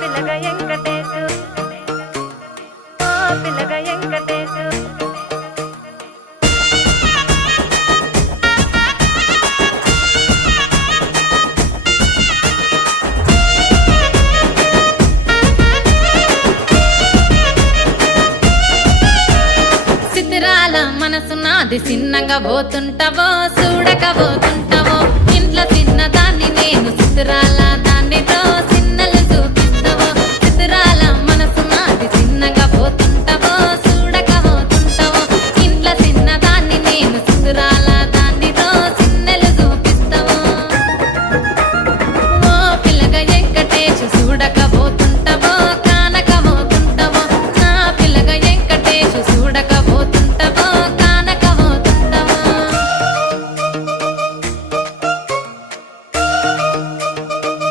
పిల్లగా వెంకటేశు ఓ పిల్లగా వెంకటేశు సిద్ధిరాల మనసు నాది చిన్నగా పోతుంటావో చూడక పోతుంటావో ఇంట్లో చిన్నదాన్ని నేను సిద్ధిరాల